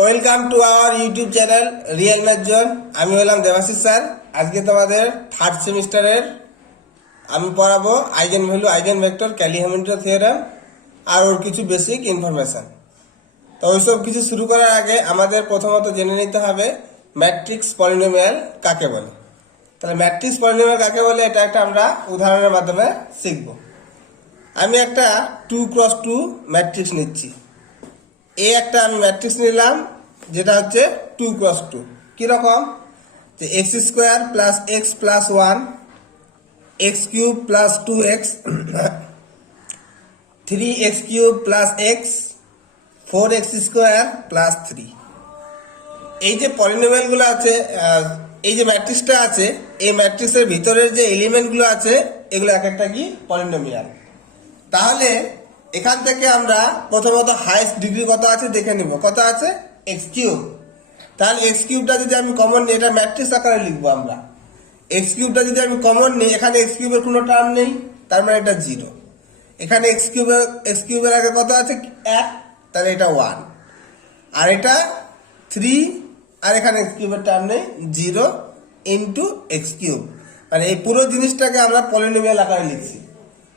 Welcome to our YouTube channel real math zone. আমি হলাম Debashis sir. আজকে তোমাদের থার্ড সেমিস্টারের আমি পড়াবো eigen value, eigen vector, Cayley Hamilton theorem আর ওর কিছু বেসিক ইনফরমেশন। তো ওইসব কিছু শুরু করার আগে আমাদের প্রথমত জেনে নিতে হবে ম্যাট্রিক্স পলিনোমিয়াল কাকে বলে। তাহলে ম্যাট্রিক্স পলিনোমিয়াল কাকে বলে এটা একটা আমরা উদাহরণের মাধ্যমে শিখব। আমি একটা 2x2 ম্যাট্রিক্স নিচ্ছি। একটা আমি ম্যাট্রিক্স নিলাম যেটা হচ্ছে 2x2। কিরকম? যে x square plus x plus 1, x cube plus 2x, 3x cube plus x, 4x square plus 3। এই যে পলিনোমিয়ালগুলো আছে, এই যে ম্যাট্রিক্সটা আছে, এই ম্যাট্রিক্সের ভিতরের যে এলিমেন্টগুলো আছে এগুলো এক একটা কি পলিনোমিয়াল। তাহলে এখান থেকে আমরা প্রথমত হাইয়েস্ট ডিগ্রি কত আছে দেখে নিব। কত আছে? X cube. তাহলে এক্স কিউবটা যদি আমি কমন নিই, এটা ম্যাট্রিক্স আকারে লিখবো আমরা। এক্স কিউবটা যদি আমি কমন নিই, এখানে এক্স কিউবের কোনো টার্ম নেই, তার মানে এটা 0। এখানে এক্স কিউবের আগে কত আছে? 1, তাহলে এটা 1। আর এটা 3, আর এখানে এক্স কিউবের টার্ম নেই, 0 ইন্টু এক্স কিউব। মানে এই পুরো জিনিসটাকে আমরা পলিনোমিয়াল আকারে লিখছি।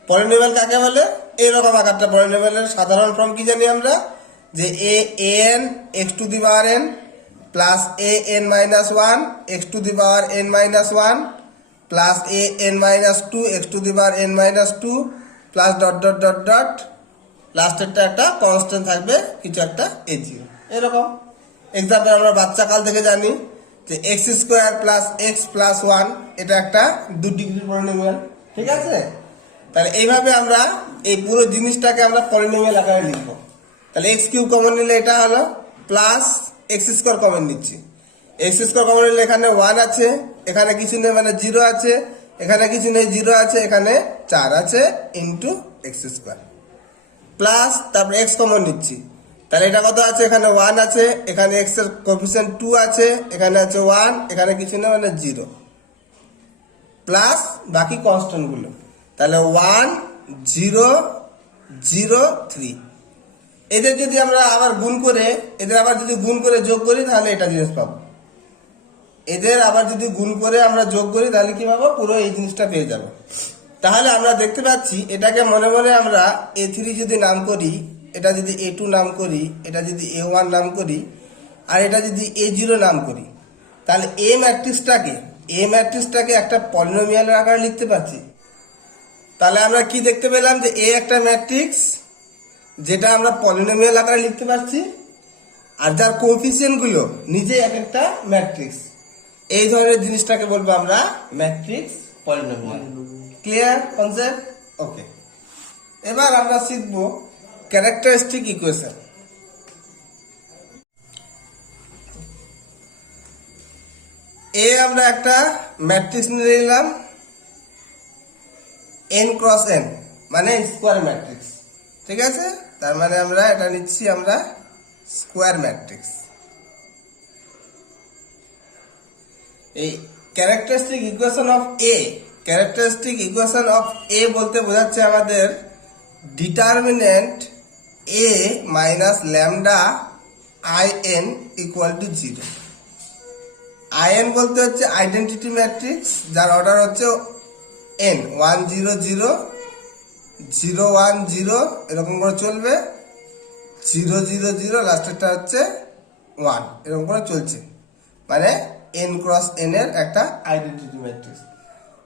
পলিনোমিয়াল কাকে বলে? এইরকম আকারটা পলিনোমিয়ালের সাধারণ ফর্ম কি জানি আমরা? যে a n x to the power n plus a n minus 1 x to the power n minus 1 plus a n minus 2 x to the power n minus 2 plus dot dot dot dot লাস্টেরটা একটা constant থাকবে, কিছু একটা এজিও। এরকম example আমরা বাচ্চা কাল থেকে জানি যে x square plus x plus 1 এটা একটা 2 ডিগ্রির পলিনোমিয়াল। ঠিক আছে? তাহলে এইভাবে আমরা এই পুরো জিনিসটাকে আমরা পলিনোমিয়াল আকারে লিখব। তাহলে এক্স কিউব কমন নিলে এটা হলো প্লাস এক্স স্কোয়ার কমন নিচ্ছি। এক্স স্কোয়ার কমন নিলে এখানে 1 আছে, এখানে কিছু নেই মানে 0 আছে, এখানে কিছু নেই 0 আছে, এখানে 4 আছে ইন্টু এক্স স্কোয়ার প্লাস তারপরে এক্স কমন নিচ্ছি। তাহলে এটা কত আছে? এখানে 1 আছে, এখানে এক্স এর কোএফিসিয়েন্ট 2 আছে, এখানে আছে 1, এখানে কিছু নেই মানে 0 প্লাস বাকি কনস্ট্যান্ট গুলো। তাহলে 1 0 0 3। এদের যদি আমরা আবার গুণ করে, এদের আবার যদি গুণ করে যোগ করি তাহলে এটা জিনিস পাবো। এদের আবার যদি গুণ করে আমরা যোগ করি তাহলে কি পাবো? পুরো এই জিনিসটা পেয়ে যাবো। তাহলে আমরা দেখতে পাচ্ছি এটাকে মনে মনে আমরা A3 যদি নাম করি, এটা যদি A2 নাম করি, এটা যদি A1 নাম করি, আর এটা যদি A0 নাম করি, তাহলে এ ম্যাট্রিক্সটাকে একটা পলিনোমিয়ালের আকারে লিখতে পারছি। তাহলে আমরা কি দেখতে পেলাম? যে এ একটা ম্যাট্রিক্স যেটা আমরা পলিনোমিয়াল আকারে লিখতে পারছি, আর যার কোএফিসিয়েন্ট গুলো নিজে এক একটা ম্যাট্রিক্স। এই ধরনের জিনিসটাকে বলবো আমরা matrix polynomial. Clear concept? Okay. এবার আমরা শিখব ক্যারেক্টারিস্টিক ইকুয়েশন। আমরা একটা ম্যাট্রিক্স নিয়ে নিলাম n ক্রস n, মানে স্কোয়ার ম্যাট্রিক্স। ঠিক আছে? তার মানে আমরা এটা নিচ্ছি আমরা স্কোয়ার ম্যাট্রিক্স। এই ক্যারেক্টারিস্টিক ইকুয়েশন অফ এ বলতে বোঝাচ্ছে আমাদের determinant a minus lambda I N equal to 0। In বলতে হচ্ছে আইডেন্টিটি ম্যাট্রিক্স, যার অর্ডার হচ্ছে n 1 0 0 0 1 0 এরকম করে চলবে, 0 0 0 লাস্টেরটা হচ্ছে 1, এরকম করে চলছে। মানে n ক্রস n এর একটা আইডেন্টিটি ম্যাট্রিক্স।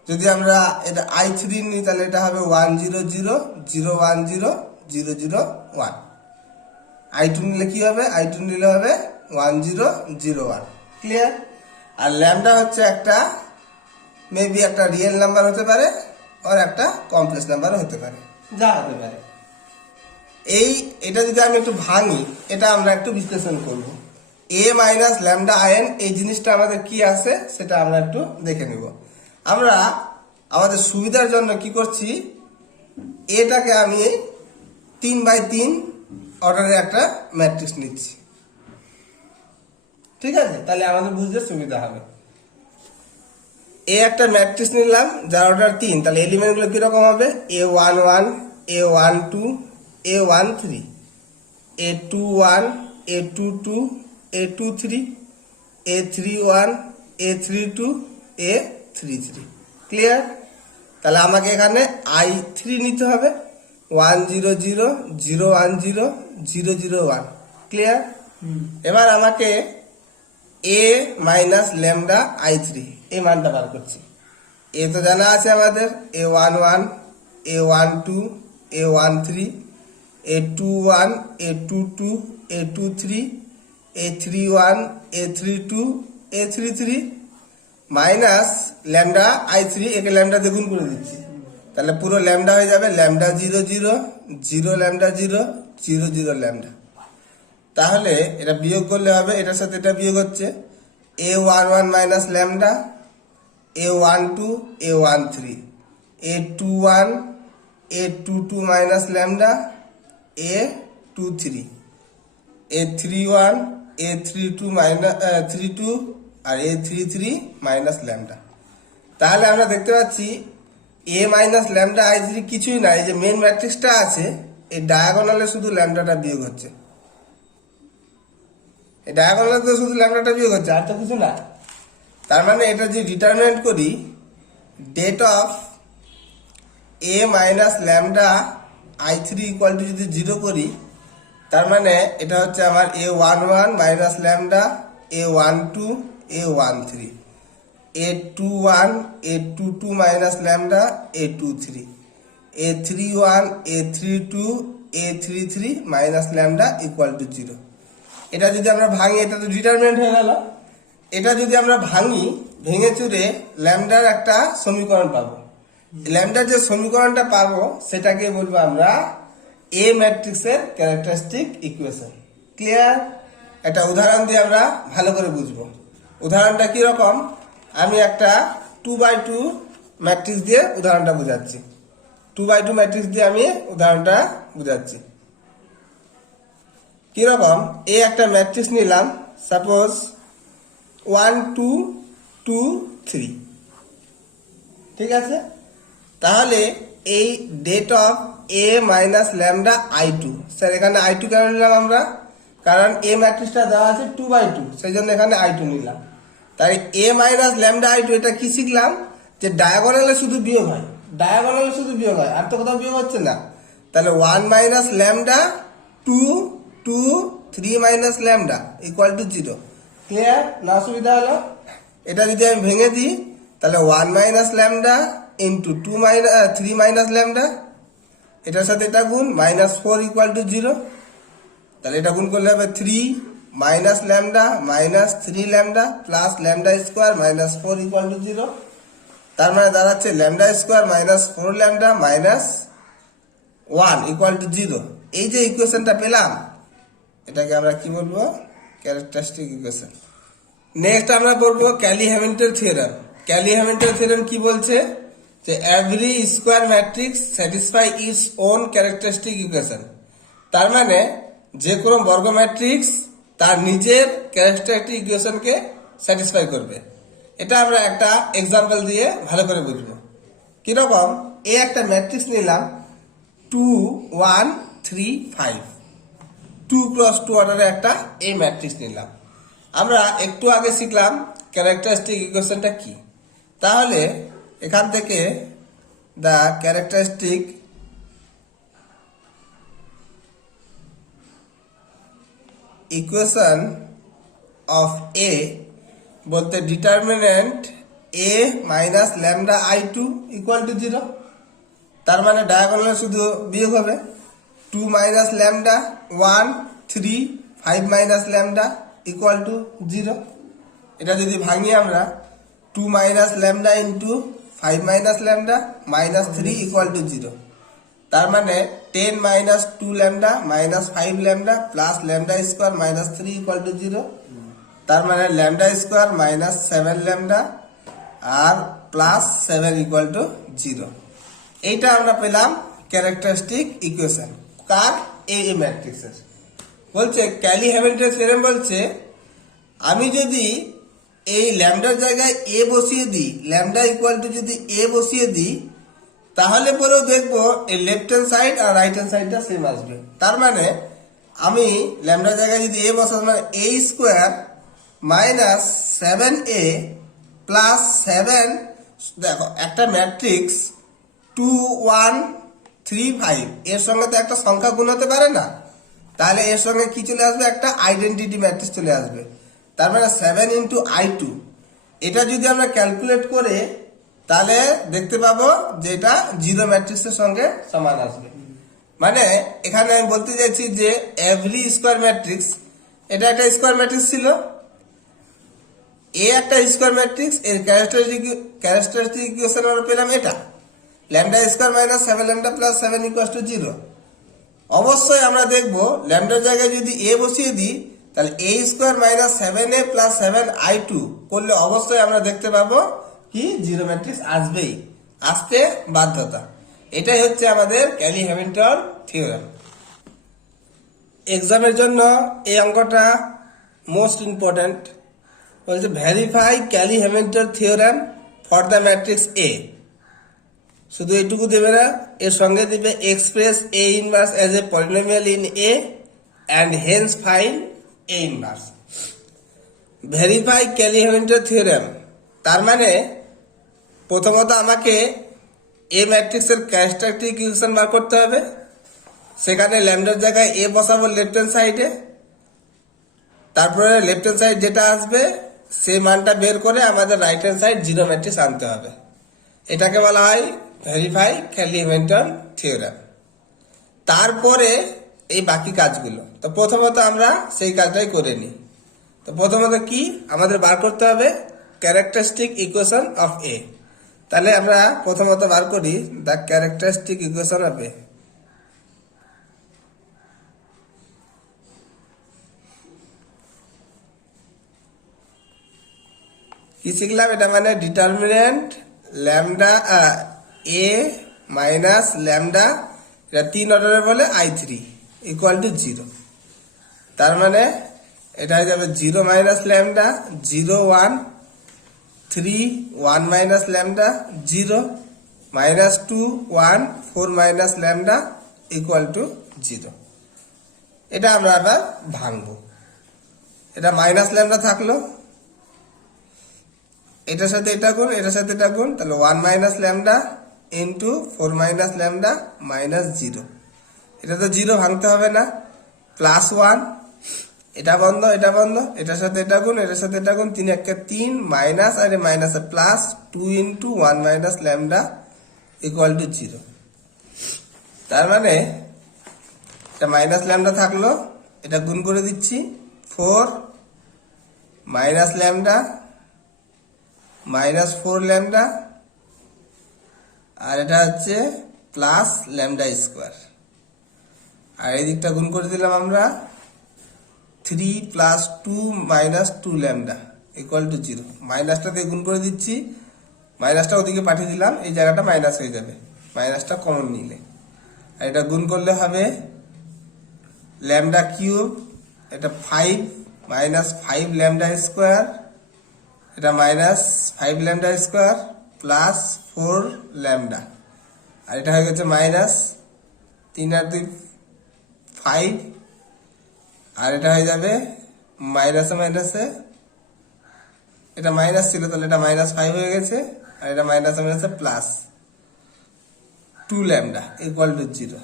যদি আমরা এটা i3 নিই তাহলে এটা হবে 1 0 0 0 1 0 0 0 1। i2 নিলে কি হবে? i2 নিলে হবে 1 0 0 1। ক্লিয়ার? আর ল্যামডা হচ্ছে একটা মেবি একটা রিয়েল নাম্বার হতে পারে, আর একটা কমপ্লেক্স নাম্বারও হতে পারে, যা হতে পারে। এটা যদি আমি একটু ভাঙি, এটা আমরা একটু বিশ্লেষণ করব। a মাইনাস ল্যামডা আইএন এই জিনিসটা আমাদের কি আছে সেটা আমরা একটু দেখে নিব। আমরা আমাদের সুবিধার জন্য কি করছি, এটাকে আমি 3x3 অর্ডারে একটা ম্যাট্রিক্স নিচ্ছি। ঠিক আছে? তাহলে আমাদের বুঝতে সুবিধা হবে। একটা ম্যাট্রিক্স নিলাম যার অর্ডার 3, তাহলে এলিমেন্ট গুলো কিরকম হবে? A11 A12 A13 A21 A22 A23, A31, A32, A33। Clear? তাহলে আমাকে এখানে I3 নিতে হবে 1 0 0 0 1 0 0 0 1। ক্লিয়ার? এবার আমাকে a মাইনাস ল্যামডা I3 এই মানটা বার করছি। এ তো জানা আছে আমাদের A11, A12, A13, A21, A22, A23, A31, A32, A33 minus lambda I3, একে ল্যামডা দিয়ে গুণ করে দিচ্ছি। তাহলে পুরো ল্যামডা হয়ে যাবে ল্যামডা 0 0 0 ল্যামডা 0 0 0 ল্যামডা। তাহলে এটা বিয়োগ করলে হবে, এটার সাথে এটা বিয়োগ হচ্ছে A11 minus lambda, A12, A13, A21, A22 minus lambda, A23, A31, A32 minus 32 আর A33 মাইনাস ল্যামডা। তাহলে আমরা দেখতে পাচ্ছি A মাইনাস ল্যামডা I3 কিছুই না, এই যে মেন ম্যাট্রিক্সটা আছে এই ডায়াগোনালে শুধু ল্যামডাটা বিয়োগ হচ্ছে, এই ডায়াগোনালে তো শুধু ল্যামডাটা বিয়োগ হচ্ছে, আর তো কিছু না। তার মানে এটা যে ডিটারমিনেন্ট করি det of A minus lambda I3 equal to যদি 0 করি, তার মানে এটা হচ্ছে আমার A11 minus lambda, A12, A13, A21, A22 minus lambda, A23, A31, A32, A33 minus lambda equal to 0। এটা যদি আমরা ভাঙি, এটা তো ডিটারমিনেন্ট হয়ে গেল। এটা যদি আমরা ভাঙি, ভেঙে চুরে ল্যামডার একটা সমীকরণ পাবো। ল্যামডার যে সমীকরণটা পাবো সেটাকে বলবো আমরা এ ম্যাট্রিক্সের ক্যারেক্টারিস্টিক ইকুয়েশন। ক্লিয়ার? একটা উদাহরণ দিয়ে আমরা ভালো করে বুঝবো। উদাহরণটা কি রকম, আমি একটা 2x2 ম্যাট্রিক্স দিয়ে উদাহরণটা বোঝাচ্ছি। 2x2 ম্যাট্রিক্স দিয়ে আমি উদাহরণটা বোঝাচ্ছি। কিরকম, এই একটা ম্যাট্রিক্স নিলাম, সাপোজ 1 2 2 3। ঠিক আছে? তাহলে এই det of A minus lambda I2, sir এখানে I2 কেন নিলাম আমরা, কারণ A ম্যাট্রিক্সটা দেওয়া আছে 2x2, সেই জন্য এখানে I2 নিলাম। তাই A মাইনাস ল্যামডা I2, এটা কি শিখলাম যে ডায়াগোনালে শুধু বিয়োগ হয়, ডায়াগোনালে শুধু বিয়োগ হয়, আর তো কোথাও বিয়োগ হচ্ছে না। তাহলে 1 minus lambda 2 2 3 minus lambda equal to 0। Clear না? অসুবিধা হলো? এটা যদি আমি ভেঙে দিই তাহলে 1 minus lambda into 3 minus lambda, এটার সাথে এটা গুণ মাইনাস 4 ইকুয়াল টু 0। তাহলে এটা গুণ করলে হবে 3 minus lambda minus 3 lambda plus lambda square minus 4 equal to 0। তার মানে দাঁড়াচ্ছে lambda square minus 4 lambda minus 1 equal to 0। এই যে ইকুয়েশনটা পেলাম, এটাকে আমরা কি বলবো, ক্যারেক্টারিস্টিক ইকুয়েশন। নেক্সট আমরা করব ক্যালি-হ্যামিল্টন থিওরেম। ক্যালি-হ্যামিল্টন থিওরেম কি বলছে যে every square matrix satisfy its own characteristic equation. তার মানে যে কোনো বর্গ ম্যাট্রিক্স তার নিজের ক্যারেক্টারিস্টিক ইকুয়েশনকে স্যাটিসফাই করবে। এটা আমরা একটা এক্সাম্পল দিয়ে ভালো করে বুঝবো। কিরকম, এ একটা ম্যাট্রিক্স নিলাম 2 1 3 5, 2 × 2 অর্ডারে একটা এই ম্যাট্রিক্স নিলাম। আমরা একটু আগে শিখলাম ক্যারেক্টারিস্টিক ইকুয়েশনটা কি। তাহলে এখান থেকে দ্য ক্যারেক্টারিস্টিক ইকুয়েশন অফ এ বলতে determinant A minus lambda I2 equal to 0। তার মানে ডায়াগোনালে শুধু বিয়োগ হবে 2 minus lambda 1 3 5 minus lambda equal to 0। এটা যদি ভাঙি আমরা 2 minus lambda into 5 minus lambda minus 3 equal to 0। তার মানে 10 minus 2 lambda minus 5 lambda plus lambda square minus 3 equal to 0। তার মানে ল্যামডা স্কোয়ার মাইনাস 7 ল্যামডা আর প্লাস 7 ইকুয়াল টু 0। এইটা আমরা পেলাম ক্যারেক্টারিস্টিক ইকুয়েশন কার, এ ম্যাট্রিক্সের। বলছে ক্যালি-হ্যামিল্টন থিওরেম বলছে আমি যদি এই ল্যামডার জায়গায় এ বসিয়ে দিই, ল্যামডা ইকুয়াল টু যদি এ বসিয়ে দিই, তাহলে পরেও দেখবো এই লেফট হ্যান্ড সাইড আর রাইট হ্যান্ড সাইডটা সেম আসবে। তার মানে আমি ল্যামডার জায়গায় যদি এ বসাই মানে এ স্কোয়ার মাইনাস 7a প্লাস 7, দেখো একটা ম্যাট্রিক্স 2 1 3 5 এর সঙ্গে তো একটা সংখ্যা গুণ হতে পারে না, তাহলে এর সঙ্গে কি চলে আসবে, একটা আইডেন্টিটি ম্যাট্রিক্স চলে আসবে। তার মানে 7 ইন্টু I2, এটা যদি আমরা ক্যালকুলেট করে তাহলে দেখতে পাবো যে এটা জিরো ম্যাট্রিক্সের সঙ্গে সমান আসবে। মানে এখানে আমি বলতে চাইছি যে এভরি স্কোয়ার ম্যাট্রিক্স, এটা একটা স্কোয়ার ম্যাট্রিক্স ছিল, এ একটা স্কোয়ার ম্যাট্রিক্স, এর ক্যারেক্টারিস্টিক ইকুয়েশন আমরা পেলাম এটা lambda square minus 7 lambda plus 7 equal to 0। অবশ্যই আমরা দেখব ল্যামডার জায়গায় যদি এ বসিয়ে দিই তাহলে এ square minus 7a plus 7I2 করলে অবশ্যই আমরা দেখতে পাবো কি জিরো ম্যাট্রিক্স আসবেই, আসতে বাধ্যতা। এটাই হচ্ছে আমাদের ক্যালি-হ্যামিল্টন থিওরেম। এক্সামের জন্য এই অঙ্কটা মোস্ট ইম্পর্ট্যান্ট। বলছে verify Cayley Hamilton theorem for the matrix A. শুধু এইটুকু দেবে না, এর সঙ্গে দিবে express A inverse as a polynomial in A and hence find A inverse. Verify Cayley Hamilton theorem তার মানে প্রথমত আমাকে এ ম্যাট্রিক্সের ক্যারেক্টারিস্টিক ইকুয়েশন বার করতে হবে। সেখানে ল্যামডার জায়গায় এ বসাবো লেফট হ্যান্ড সাইডে, তারপরে লেফট হ্যান্ড সাইড যেটা আসবে সেই মানটা বের করে আমাদের right hand side zero matrix আনতে হবে। এটাকে বলা হয় ভেরিফাই ক্যালি-হ্যামিল্টন থিওরেম। তারপরে এই বাকি কাজগুলো, তো প্রথমত আমরা সেই কাজটাই করে নিই। তো প্রথমত কি আমাদের বার করতে হবে, ক্যারেক্টারিস্টিক ইকুয়েশন অফ এ। তাহলে আমরা প্রথমত বার করি দ্য ক্যারেক্টারিস্টিক ইকুয়েশন অফ এ। কি শিখলাম, এটা মানে ডিটারমিনেন্ট ল্যামডা এ মাইনাস ল্যামডা, এটা 3 অর্ডারের বলে I3 ইকুয়াল টু 0। তার মানে এটা হয়ে যাবে 0 minus lambda 0 1 3 1 minus lambda 0 minus 2 1 4 minus lambda equal to 0। এটা আমরা আবার ভাঙবো, এটা মাইনাস ল্যামডা থাকলো, এটার সাথে এটা গুণ, এটার সাথে এটা গুণ, তাহলে 1 minus lambda into 4 minus lambda minus 0। এটা তো 0 ভাঙতে হবে না, প্লাস 1, এটা বন্ধ এটা বন্ধ, এটার সাথে এটা গুণ, এটার সাথে এটা গুণ, 3 1 3 মাইনাস আর minus plus 2 into 1 minus lambda equal to 0। তার মানে এটা মাইনাস ল্যামডা থাকলো, এটা গুণ করে দিচ্ছি 4 মাইনাস ল্যামডা মাইনাস 4 ল্যামডা, আর এটা হচ্ছে প্লাস ল্যামডা স্কোয়ার, আর এই দিকটা গুণ করে দিলাম আমরা 3 plus 2 minus 2 lambda equal to 0। মাইনাসটা দিয়ে গুণ করে দিচ্ছি, মাইনাসটা ওদিকে পাঠিয়ে দিলাম, এই জায়গাটা মাইনাস হয়ে যাবে, মাইনাসটা কমন নিলে। আর এটা গুণ করলে হবে ল্যামডা কিউব, এটা 5 মাইনাস 5 ল্যামডা স্কোয়ার, এটা minus 5 lambda square plus 4 lambda, আর এটা হয়ে গেছে মাইনাস 3 আর 2 5, আর এটা হয়ে যাবে মাইনাসে মাইনাসে, এটা মাইনাস ছিল তাহলে এটা মাইনাস 5 হয়ে গেছে, আর এটা মাইনাসে মাইনাসে প্লাস 2 ল্যামডা ইকুয়াল টু 0।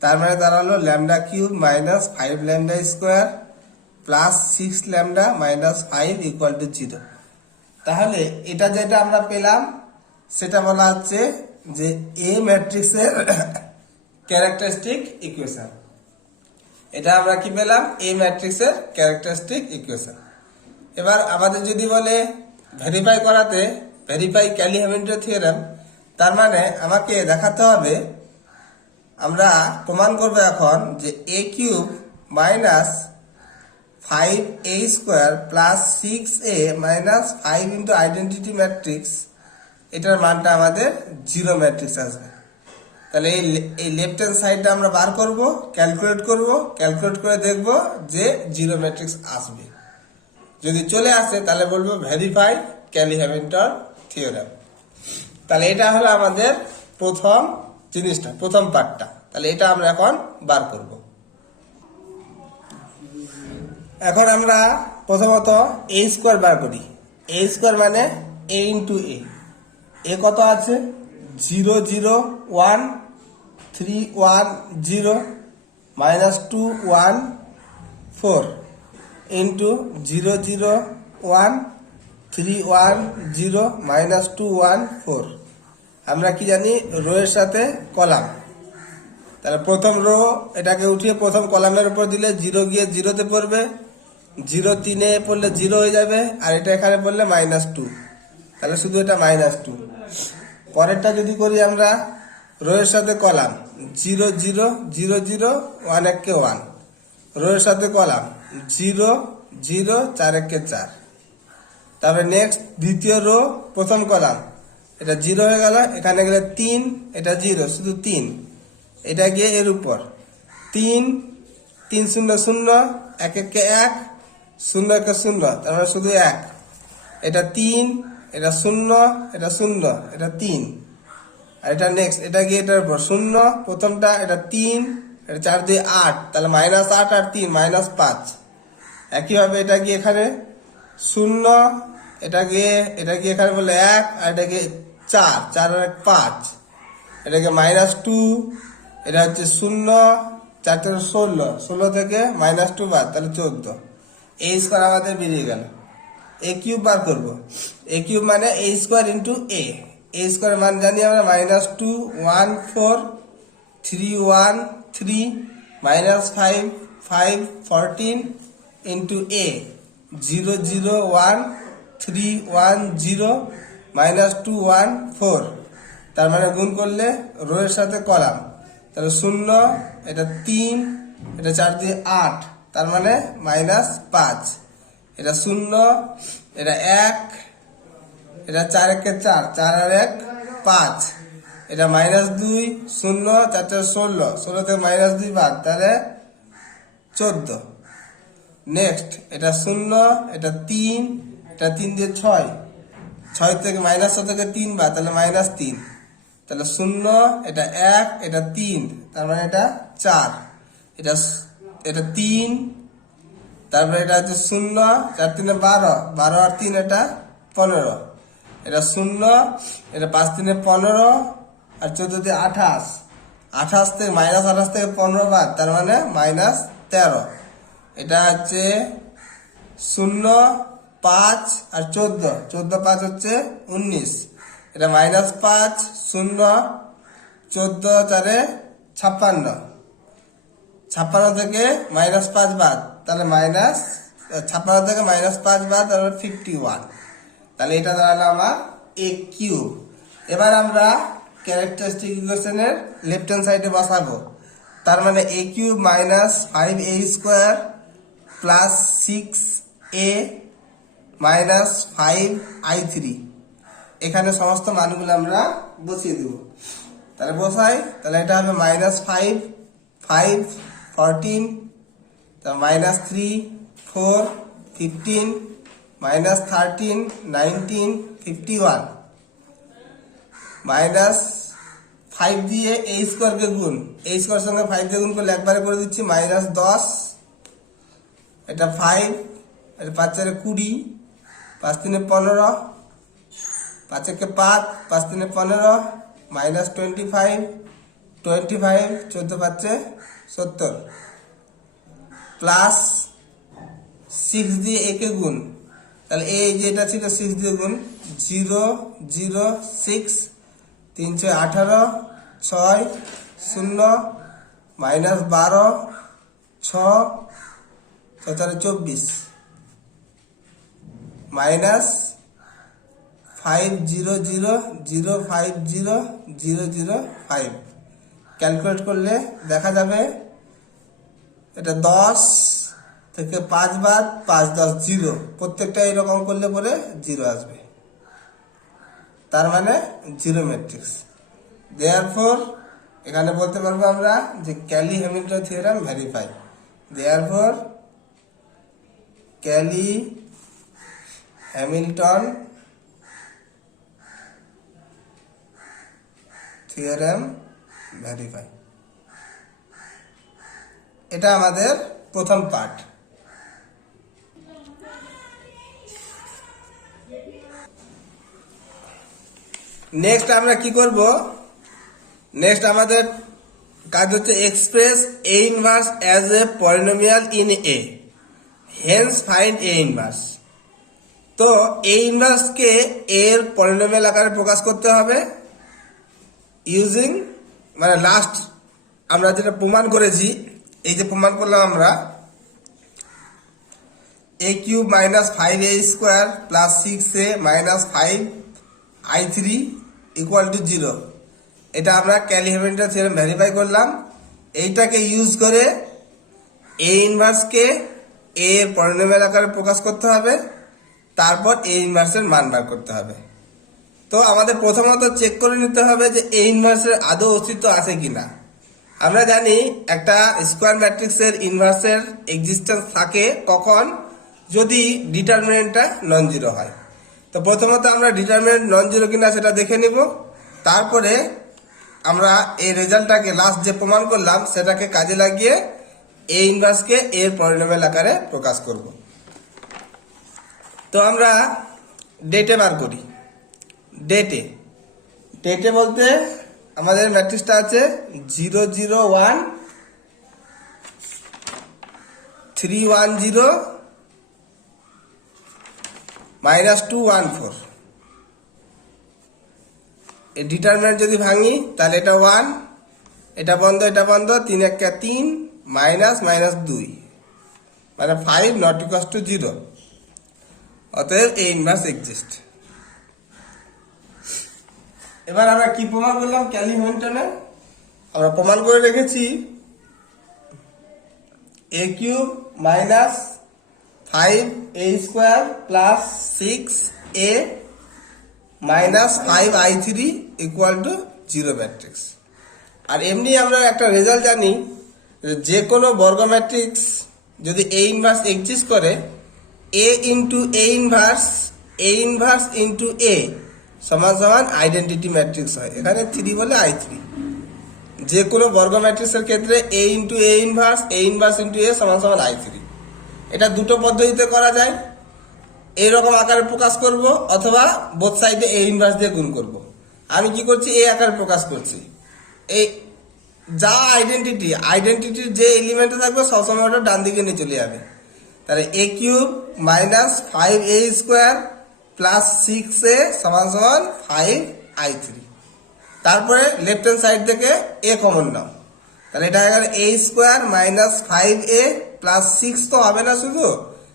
তার মানে দাঁড়ালো lambda cube minus 5 lambda square plus 6 lambda minus 5 equal to 0। তাহলে এটা যেটা আমরা পেলাম সেটা বলা হচ্ছে যে এ ম্যাট্রিক্সের ক্যারেক্টারিস্টিক ইকুয়েশন। এটা আমরা কি পেলাম, এ ম্যাট্রিক্সের ক্যারেক্টারিস্টিক ইকুয়েশন। এবার আমাদের যদি বলে ভেরিফাই করাতে, ভেরিফাই ক্যালি-হ্যামিল্টন থিওরেম, তার মানে আমাকে দেখাতে হবে, আমরা প্রমাণ করবো এখন যে A cube minus 5a square plus 6a minus 5 into identity matrix, এটার মানটা আমাদের জিরো ম্যাট্রিক্স আসবে। তাহলে এই লেফট হ্যান্ড সাইডটা আমরা বার করব, ক্যালকুলেট করব, ক্যালকুলেট করে দেখব যে জিরো ম্যাট্রিক্স আসবে। যদি চলে আসে তাহলে বলবো ভেরিফাই ক্যালি-হ্যামিল্টন থিওরেম। তাহলে এটা হলো আমাদের প্রথম জিনিসটা, প্রথম পার্টটা। তাহলে এটা আমরা এখন বার করব। এখন আমরা প্রথমত এ স্কোয়ার বার করি। এ স্কোয়ার মানে এ ইন্টু এ কত আছে 0 0 1 3 1 0 মাইনাস 2 1 4 ইন্টু 0 0 1 3 1 0 মাইনাস 2 1 4। আমরা কি জানি রো এর সাথে কলাম, তাহলে প্রথম রো এটাকে উঠিয়ে প্রথম কলামের উপর দিলে 0 গিয়ে 0-তে পড়বে, 0 3-এ পড়লে 0 হয়ে যাবে, আর এটা এখানে পড়লে -2, তাহলে শুধু এটা -2। পরেরটা যদি করি আমরা রো এর সাথে কলাম 0 0 0 0 1 1 1, রো এর সাথে কলাম 0 0 4 1 4। তারপরে নেক্সট দ্বিতীয় রো প্রথম কলাম, এটা 0 হয়ে গেল, এখানে গেলে 3, এটা 0 শুধু 3, এটা গিয়ে এর উপর 3 3 0 0 1 1 1 0 1 0, তারপরে শুধু 1, এটা 3, এটা 0, এটা 0, এটা 3, আর এটা নেক্সট এটা গিয়ে এটার উপর 0 প্রথমটা, এটা 3, এটা 4 দিয়ে 8, তাহলে -8 আর 3 -5। একইভাবে এটা গিয়ে এখানে 0, এটা গিয়ে এখানে বললে 1, আর এটা গিয়ে 4 4 আর 5, এটাকে -2, এটা হচ্ছে 0 4 4 16, 16 থেকে -2 বাদ, তাহলে 14। এ স্কোয়ার আমাদের বেরিয়ে গেল। এ কিউব বার করবো। এ কিউব মানে এ স্কোয়ার ইন্টু এ স্কোয়ার মান জানি আমরা -2 1 4 3 1 3 -5 5 14 ইন্টু এ 0 0 1 3 1 0 -2 1 4। তার মানে গুণ করলে রো এর সাথে কলাম, তাহলে 0, এটা 3, এটা 4 দিয়ে 8, তার মানে -5, এটা 0, এটা 1, এটা 4 1 4 4 আর 1 5, এটা -2 0 4 4 16, 16 থেকে -2 বাদ, তাহলে 14। নেক্সট এটা 0, এটা 3, এটা 3 দিয়ে 6, 6 থেকে -6 থেকে 3 বাদ, তাহলে -3, তাহলে 0, এটা 1, এটা 3, তার মানে এটা 4, এটা 3, তারপরে এটা হচ্ছে 0 4 3 12 12 আর 3 এটা 15, এটা 0, এটা 5 3 15 আর 14 দিয়ে 28, 28 থেকে -28 থেকে 15 বাদ, তার মানে -13। এটা হচ্ছে 0 5 আর 14, 14 5 হচ্ছে 19, এটা -5 0 14 4 56, 56 থেকে -5 বাদ, তাহলে -56 থেকে -5 বাদ, তাহলে 51। তাহলে এটা দাঁড়ালো আমার এ কিউব। এবার আমরা ক্যারেক্টারিস্টিক ইকুয়েশনের লেফট হ্যান্ড সাইডে বসাবো। তার মানে এ cube -5a square plus 6a -5i3, এখানে সমস্ত মানগুলো আমরা বসিয়ে দেব। তাহলে বসাই, তাহলে এটা হবে -5 5 14, -3 4 15 -13 19 51, -5 দিয়ে a স্কোয়ারকে গুণ, a স্কোয়ার সঙ্গে 5 দিয়ে গুণ করলে একবারে করে দিচ্ছি -10, এটা 5, এটা 5 4 20, 5 3 15, 5 1 5 5 3 15, -25 25 14 5 70, প্লাস 6 দিয়ে a কে গুণ, তাহলে এই যেটা ছিল 6 দিয়ে গুণ 0 0 6 3 6 18 6 0 -12 6 4 24 -5 0 0 0 5 0 0 0 5। ক্যালকুলেট করলে দেখা যাবে এটা 10 থেকে 5 বাদ, 5 10 0, প্রত্যেকটা এরকম করলে পরে 0 আসবে, তার মানে 0 ম্যাট্রিক্স। দেয়ারফর এখানে বলতে পারবো আমরা যে Kelly Hamilton theorem verify. Therefore Kelly Hamilton theorem verify. এটা আমাদের প্রথম পার্ট। নেক্সট আমরা কি করব, নেক্সট আমাদের কাজ হচ্ছে express A inverse as a polynomial in A, hence find A inverse. তো এ ইনভার্সকে এর পলিনোমিয়াল আকারে প্রকাশ করতে হবে ইউজিং, মানে লাস্ট আমরা যেটা প্রমাণ করেছি, এই যে প্রমাণ করলাম আমরা a cube minus 5a square plus 6a minus 5i3 equal to 0, এটা আমরা ক্যালি-হ্যামিল্টন থিওরেম ভেরিফাই করলাম। এইটাকে ইউজ করে এ ইনভার্সকে এ এর পলিনোমিয়াল আকারে প্রকাশ করতে হবে, তারপর এ ইনভার্সের মান বার করতে হবে। তো আমাদের প্রথমত চেক করে নিতে হবে যে এ ইনভার্সের আদৌ অস্তিত্ব আছে কিনা। আমরা জানি একটা স্কোয়ার ম্যাট্রিক্সের ইনভার্সের এক্সিস্টেন্স থাকে কখন, যদি ডিটারমিনেন্টটা নন জিরো হয়। তো প্রথমত আমরা ডিটারমিনেন্ট নন জিরো কিনা সেটা দেখে নিব, তারপরে আমরা এই রেজাল্টটাকে লাস্ট যে প্রমাণ করলাম সেটাকে কাজে লাগিয়ে এ ইনভার্সকে এর পলিনোমিয়াল আকারে প্রকাশ করব। তো আমরা ডেটে বার করি। ডেটে বলতে আমাদের ম্যাট্রিক্সটা আছে 0 0 1 3 1 0 -2 1 4। এই ডিটারমিনেন্ট যদি ভাঙি তাহলে এটা 1, এটা বন্ধ, এটা বন্ধ, 3 1 3 মাইনাস মাইনাস 2 মানে 5 নট ইকুয়ালস টু 0। অতএব এ ইনভার্স এক্সিস্ট। এবার আমরা কি প্রমাণ করলাম ক্যালি-হ্যামিল্টনে, আমরা প্রমাণ করে রেখেছি a cube minus 5a square plus 6a minus 5i3 equal to 0 matrix. আর এমনি আমরা একটা রেজাল্ট জানি, যে কোনো বর্গ ম্যাট্রিক্স যদি এ ইনভার্স এক্সিস্ট করে, এ ইন্টু এ ইনভার্স ইন্টু এ সমান সমান আইডেন্টিটি ম্যাট্রিক্স হয়। এখানে 3 বলে i3। যে কোনো বর্গ ম্যাট্রিক্সের ক্ষেত্রে এ ইন্টু এ ইনভার্স ইন্টু এ সমান সমান i3। এটা দুটো পদ্ধতিতে করা যায়, এইরকম আকারে প্রকাশ করব অথবা বোথ সাইডে এ ইনভার্স দিয়ে গুণ করব। আমি কি করছি, এই আকারে প্রকাশ করছি। এই যা আইডেন্টিটির যে এলিমেন্টে থাকবে সবসময় ওটা ডান দিকে নিয়ে চলে যাবে। তাহলে A cube minus 5a square plus 6a সমান সমান 5i3। তারপরে লেফট হ্যান্ড সাইড থেকে এ কমন নাও, তাহলে এটা এখানে a square minus 5a plus 6 তো হবে না শুধু,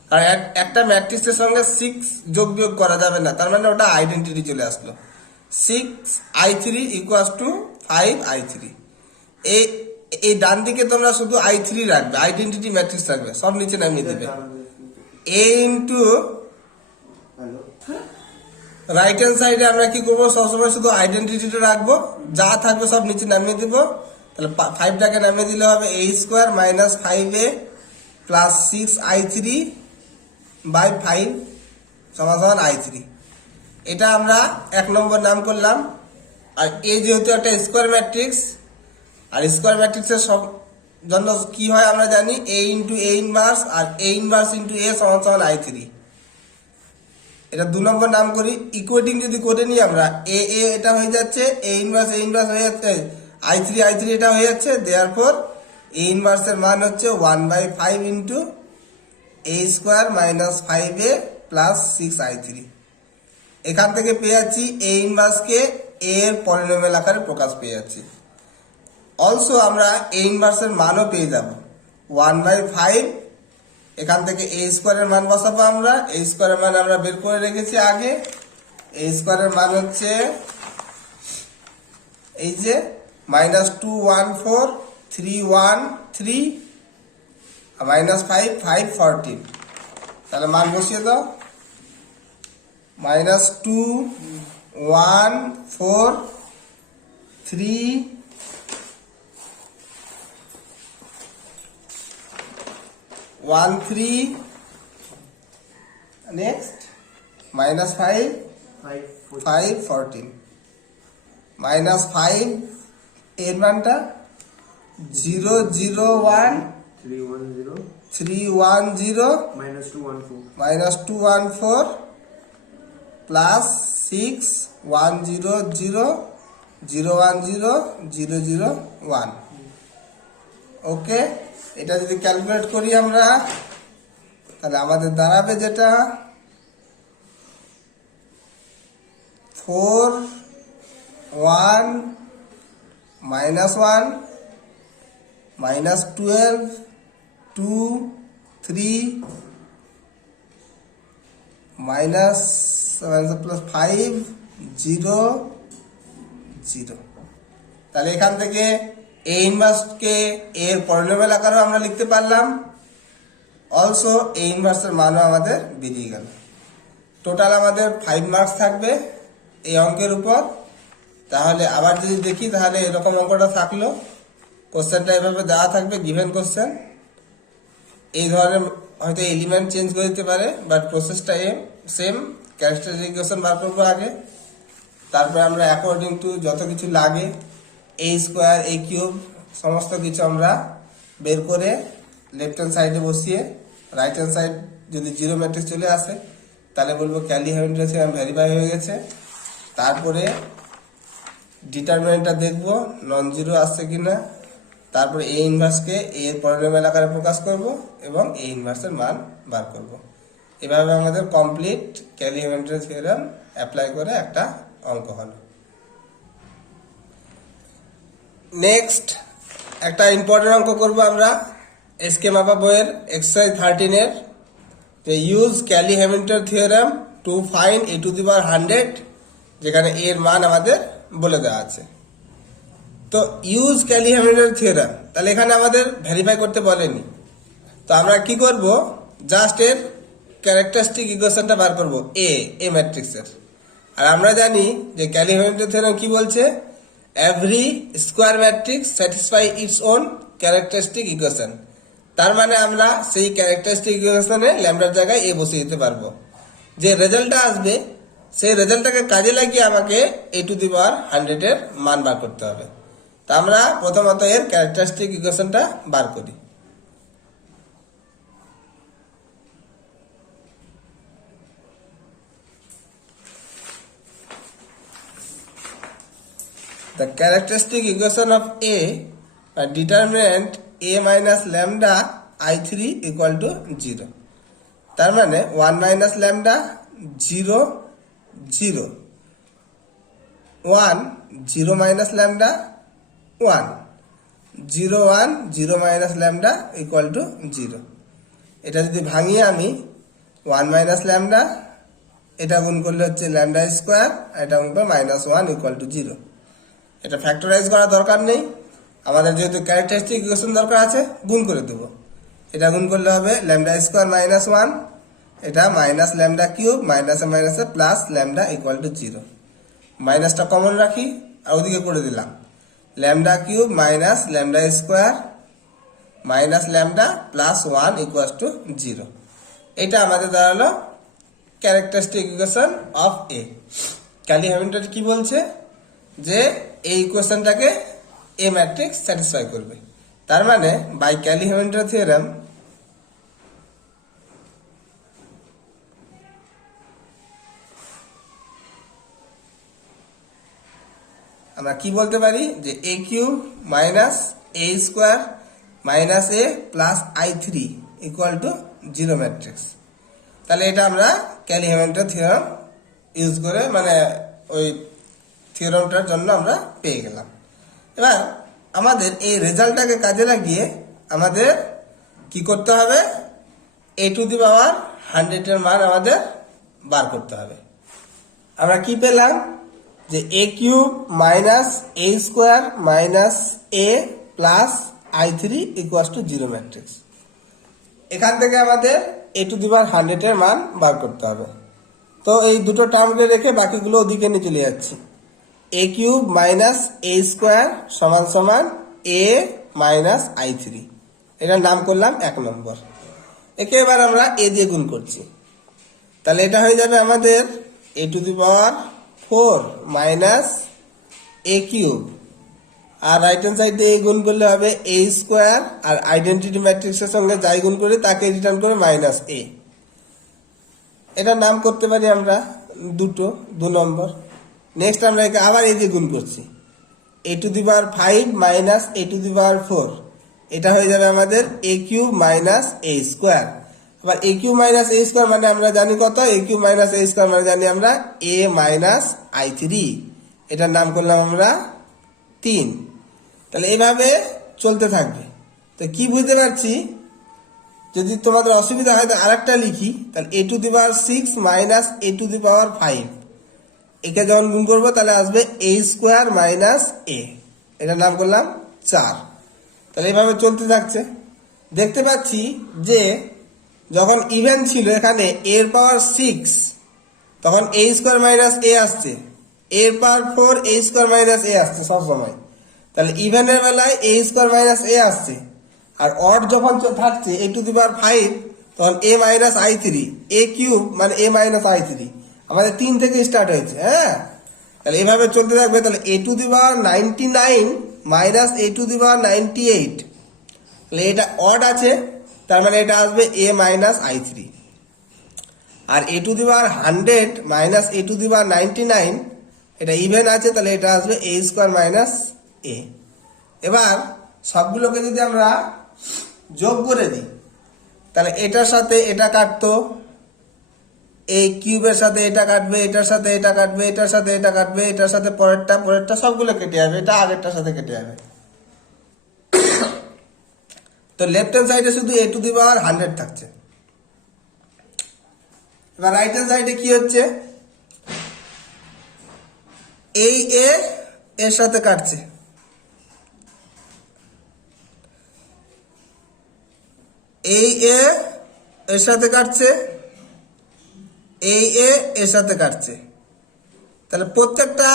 কারণ একটা ম্যাট্রিক্সের সঙ্গে 6 যোগ বিয়োগ করা যাবে না, তার মানে ওটা আইডেন্টিটি চলে আসলো। 6i3 equals to 5i3। এই ডান দিকে তোমরা শুধু i3 রাখবে, আইডেন্টিটি ম্যাট্রিক্স রাখবে, সব নিচে নামিয়ে দেবে। a ইন্টু রাইট হ্যান্ড সাইডে আমরা কি করবো, সবসময় শুধু আইডেন্টিটিটা রাখবো, যা থাকবে সব নিচে নামিয়ে দিব। তাহলে 5টাকে নামিয়ে দিলে হবে a square minus 5a plus 6i3 by 5 সমান সমান i3। এটা আমরা 1 নম্বর নাম করলাম। আর এ যেহেতু একটা স্কোয়ার ম্যাট্রিক্স, আর স্কোয়ার ম্যাট্রিক্সের সব জন্য কি হয় আমরা জানি, এ into A inverse R A inverse into এ সমান সমান i3। এটা 2 নম্বর নাম করি। ইকুয়েটিং যদি করে নিই আমরা, এ এটা হয়ে যাচ্ছে, এ ইনভার্স হয়ে যাচ্ছে, i3 এটা হয়ে যাচ্ছে। দেয়ারফর এ ইনভার্সের মান হচ্ছে 1/5 into A square minus 5a plus 6i3। এখান থেকে পেয়ে যাচ্ছি এ ইনভার্সকে এ এর পলিনোমিয়াল আকারে প্রকাশ পেয়ে যাচ্ছি। অলসো আমরা এ ইনভার্সের মানও পেয়ে যাব 1/5। এখান থেকে এ স্কোয়ারের মান বসাবো আমরা। এ স্কোয়ারের মান আমরা বের করে রেখেছি আগে। এ স্কোয়ারের মান হচ্ছে এই যে -214 313 মাইনাস 5 14। তাহলে মান বসিয়ে দাও, -214 313 নেক্সট -5 14 -5 এর মানটা 0 0 1 310 -214 প্লাস 6 1 0 0 0 1 0 0 0 1। ওকে, এটা যদি ক্যালকুলেট করি আমরা, তাহলে আমাদের দাঁড়াবে যেটা 4 1 -1 -12 2 3 -5 0 0। তাহলে এখান থেকে এ ইনভার্সকে এর পলিনোমিয়াল আকারেও আমরা লিখতে পারলাম, অলসো এ ইনভার্সের মানও আমাদের বেরিয়ে গেল। টোটাল আমাদের 5 মার্কস থাকবে এই অঙ্কের উপর। তাহলে আবার যদি দেখি, তাহলে এরকম অঙ্কটা থাকলো, কোশ্চেনটা এভাবে দেওয়া থাকবে, গিভেন কোশ্চেন। এই ধরনের হয়তো এলিমেন্ট চেঞ্জ করে দিতে পারে, বাট প্রসেসটা সেম। ক্যারেক্টারিস্টিক ইকুয়েশন বার করবো আগে, তারপরে আমরা অ্যাকর্ডিং টু যত কিছু লাগে, এ স্কোয়ার এ কিউব সমস্ত কিছু আমরা বের করে লেফট হ্যান্ড সাইডে বসিয়ে, রাইট হ্যান্ড সাইড যদি জিরো ম্যাট্রিক্স চলে আসে তাহলে বলবো ক্যালি-হ্যামিল্টন থিওরেম ভেরিফাই হয়ে গেছে। তারপরে ডিটারমিনেন্টটা দেখবো নন জিরো আসছে কিনা, তারপরে এ ইনভার্সকে এর পলিনোমিয়াল আকারে প্রকাশ করব এবং এ ইনভার্সের মান বার করব। এভাবে আমাদের কমপ্লিট ক্যালি-হ্যামিল্টন থিওরেম অ্যাপ্লাই করে একটা অঙ্ক হলো। নেক্সট একটা ইম্পর্টেন্ট অঙ্ক করব আমরা এসকে মাপা বইয়ের এক্সারসাইজ 13 এর, যে use Cayley Hamilton theorem to find A to the power 100, যেখানে এর মান আমাদের বলে দেওয়া আছে। তো ইউজ ক্যালি-হ্যামিল্টন থিওরেম, তাহলে এখানে আমাদের ভেরিফাই করতে বলেনি। তো আমরা কি করব, জাস্ট এর ক্যারেক্টারিস্টিক ইকুয়েশনটা বার করব এ ম্যাট্রিক্সের। আর আমরা জানি যে ক্যালি-হ্যামিল্টন থিওরেম কি বলছে, every square matrix satisfy its own characteristic equation. তার মানে আমরা সেই ক্যারেক্টারিস্টিক ইকুয়েশনে ল্যামডার জায়গায় এ বসিয়ে দিতে পারবো। যে রেজাল্টটা আসবে সেই রেজাল্টটাকে কাজে লাগিয়ে আমাকে এ টু দি পাওয়ার 100 এর মান বার করতে হবে। তা আমরা প্রথমত এর ক্যারেক্টারিস্টিক ইকুয়েশনটা বার করি। The characteristic equation of A determinant A minus lambda I3 equal to 0। তার মানে 1 minus lambda 0 0 1 0 minus lambda 1 0 1 0 minus lambda equal to 0। এটা যদি ভাঙিয়ে আমি 1 minus lambda, এটা গুণ করলে হচ্ছে lambda স্কোয়ার, এটা গুণ করলে -1 equal to 0। এটা ফ্যাক্টরাইজ করার দরকার নেই, আমাদের যেহেতু ক্যারেক্টারিস্টিক ইকুয়েশন দরকার আছে গুণ করে দেবো। এটা গুণ করলে হবে ল্যামডা স্কোয়ার -1, এটা মাইনাস ল্যামডা কিউব, মাইনাসে মাইনাসে প্লাস ল্যামডা ইকুয়াল টু 0। মাইনাসটা কমন রাখি আর ওদিকে করে দিলাম lambda cube minus lambda square minus lambda plus 1 equal to 0। এটা আমাদের দাঁড়ালো characteristic equation of A. Kelly-Hamilton কি বলছে, যে এই ইকুয়েশনটাকে এ ম্যাট্রিক্স স্যাটিসফাই করবে। তার মানে বাই ক্যালি-হ্যামিল্টন থিওরেম আমরা কি বলতে পারি, যে A cube minus A square minus A plus I3 equal to 0 matrix. তাহলে এটা আমরা ক্যালি-হ্যামিল্টন থিওরেম ইউজ করে, মানে ওই থিওরেমটার জন্য আমরা পেয়ে গেলাম। এবার আমাদের এই রেজাল্টটাকে কাজে লাগিয়ে আমাদের কি করতে হবে, এ টু দি পাওয়ার 100 এর মান আমাদের বার করতে হবে। আমরা কি পেলাম, যে A cube minus A square minus A plus I3 equal to 0 matrix. এখান থেকে আমাদের এ টু দি পাওয়ার 100 এর মান বার করতে হবে। তো এই দুটো টার্মকে রেখে বাকিগুলো ওদিকে নিয়ে চলে যাচ্ছি। এ কিউব মাইনাস এ স্কোয়ার সমান সমান এ মাইনাস I3, এটার নাম করলাম 1 নম্বর। একে এবার আমরা এ দিয়ে গুণ করছি, তাহলে এটা হয়ে যাবে আমাদের A to the power 4 minus A cube, আর রাইট হ্যান্ড সাইড দিয়ে গুণ করলে হবে এ স্কোয়ার, আর আইডেন্টিটি ম্যাট্রিক্সের সঙ্গে যাই গুণ করি তাকে রিটার্ন করে মাইনাস এ। এটার নাম করতে পারি আমরা 2 নম্বর। নেক্সট আমরা একে আবার এই দিয়ে গুণ করছি, a to the power 5 minus a to the power 4, এটা হয়ে যাবে আমাদের a cube minus a square. আবার a cube minus a square মানে আমরা জানি কত, a cube minus a square মানে জানি আমরা a মাইনাস i3, এটার নাম করলাম আমরা 3। তাহলে এইভাবে চলতে থাকবে। তো কি বুঝতে পারছি, যদি তোমাদের অসুবিধা হয় তো আরেকটা লিখি, তাহলে a to the power 6 minus a to the power 5, একে যখন গুণ করবো তাহলে আসবে a স্কোয়ার মাইনাস a, এটার নাম করলাম 4। তাহলে এইভাবে চলতে থাকছে। দেখতে পাচ্ছি যে যখন ইভেন ছিল এখানে এর পাওয়ার 6, তখন a স্কোয়ার মাইনাস a আসছে, এর পাওয়ার 4 a স্কোয়ার মাইনাস a আসছে সবসময়। তাহলে ইভেনের বেলায় a স্কোয়ার মাইনাস a আসছে, আর অড যখন থাকছে a টু দি পাওয়ার 5, তখন a minus i3, a cube মানে a মাইনাস i3, আমাদের 3 থেকে স্টার্ট হয়েছে। হ্যাঁ, তাহলে এভাবে চলতে থাকবে। তাহলে a to the power 99 minus a to the power 98, তাহলে এটা অড আছে, তার মানে এটা আসবে a মাইনাস i3। আর a to the power 100 minus a to the power 99, এটা ইভেন আছে, তাহলে এটা আসবে a স্কোয়ার মাইনাস a। এবার সবগুলোকে যদি আমরা যোগ করে দিই, তাহলে এটার সাথে এটা কাটতো, এই কিউবের সাথে এটা কাটবে, এটার সাথে এটা কাটবে, এটার সাথে এটা কাটবে, এটার সাথে পরেরটা সবগুলো কেটে যাবে, এটা আগেরটার সাথে কেটে যাবে। তো লেফট হ্যান্ড সাইডে শুধু a টু দি পাওয়ার 100 থাকছে। এবার রাইট হ্যান্ড সাইডে কি হচ্ছে, এই a এর সাথে কাটছে, এই a এর সাথে কাটছে, এই a এর সাথে কাটছে। তাহলে প্রত্যেকটা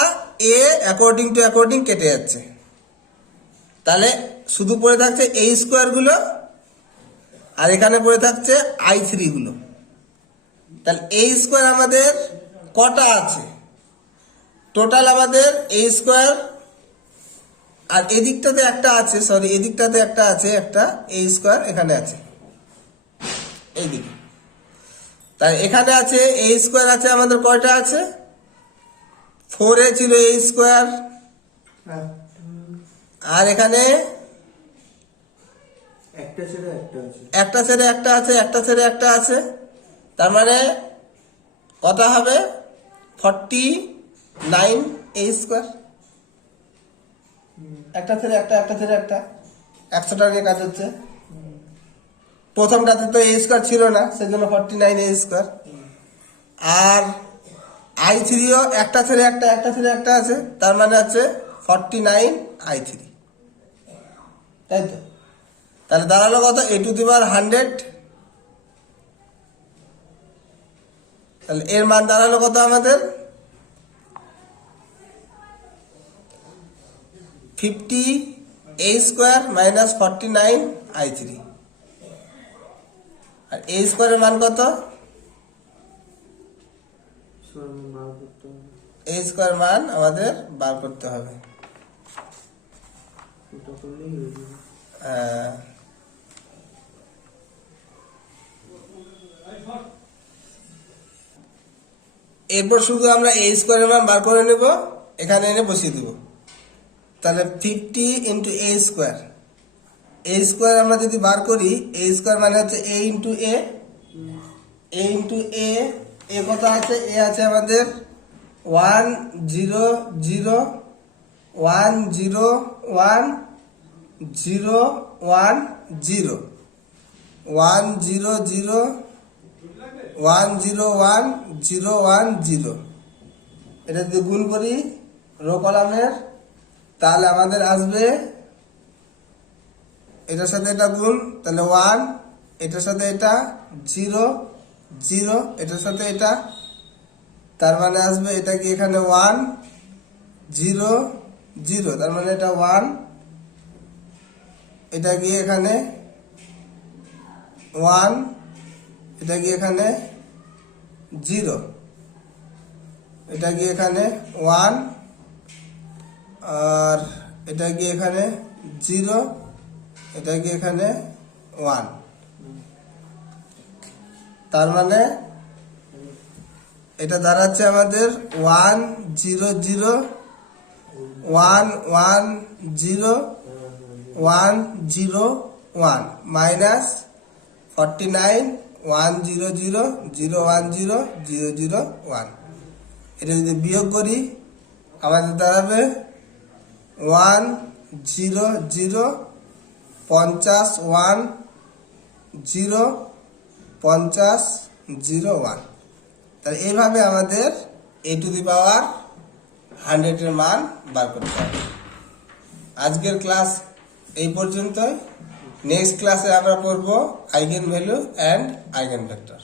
a অ্যাকর্ডিং কেটে যাচ্ছে। তাহলে শুধু পড়ে থাকছে a স্কোয়ার গুলো, আর এখানে পড়ে থাকছে i3 গুলো। তাহলে a স্কোয়ার আমাদের কটা আছে, টোটাল আমাদের a স্কোয়ার, আর এদিকটাতে একটা আছে, সরি এদিকটাতে একটা আছে, একটা a স্কোয়ার এখানে আছে এইদিকে। তাই এখানে আছে a স্কোয়ার আছে আমাদের কয়টা আছে, 4a ছিল a স্কোয়ার, আর এখানে একটা ছেড়ে একটা আছে, একটা ছেড়ে একটা আছে, তার মানে কত হবে 49 a স্কোয়ার। একটা ছেড়ে একটা, একটা ছেড়ে একটা, 100টা নিয়ে কাজ হচ্ছে। প্রথমটাতে তো a স্কোয়ার ছিল না, সেজন্য 49 a স্কোয়ার। আর i3ও একটা ছেড়ে একটা, একটা ছেড়ে একটা আছে, তার মানে আছে 49 i3, তাই তো। তাহলে দাঁড়ালো কত, a টু দি পাওয়ার 100, তাহলে এর মান দাঁড়ালো কত আমাদের 50 a স্কোয়ার মাইনাস 49 i3। আর a স্কোয়ারের মান কত, a স্কোয়ার মান আমাদের বার করতে হবে। এরপর শুধু আমরা a স্কোয়ারের মান বার করে নেব, এখানে এনে বসিয়ে দেব। তাহলে 50 into a square, a square আমরা যদি বার করি, a স্কোয়ার মানে হচ্ছে a ইন্টু a, a কত আছে, a আছে আমাদের 1 0 0 1 0 1 0 1 0 1 0 0 1 0 1 0 1 0। এটা যদি গুণ করি রো কলামের, তাহলে আমাদের আসবে এটার সাথে এটা গুণ, তাহলে 1, এটার সাথে এটা 0 0, এটার সাথে এটা, তার মানে আসবে এটা কি এখানে 1 0 0, তার মানে এটা 1, এটা কি এখানে 1, এটা কি এখানে 0, এটা কি এখানে 1, আর এটা কি এখানে 0, এটা কি এখানে 1, তার মানে এটা দাঁড়াচ্ছে আমাদের 1 0 0 1 1 0 1 0 1 মাইনাস 49 1 0 0 0 1 0 0 0 1। এটা যদি বিয়োগ করি আমাদের দাঁড়াবে 1 0 0 50 1 0 50 0 1। তাহলে এইভাবে আমাদের a টু দি পাওয়ার 100 এর মান বার করতে হবে। আজকের ক্লাস এই পর্যন্তই। নেক্সট ক্লাসে আমরা পড়ব eigen value and eigen vector.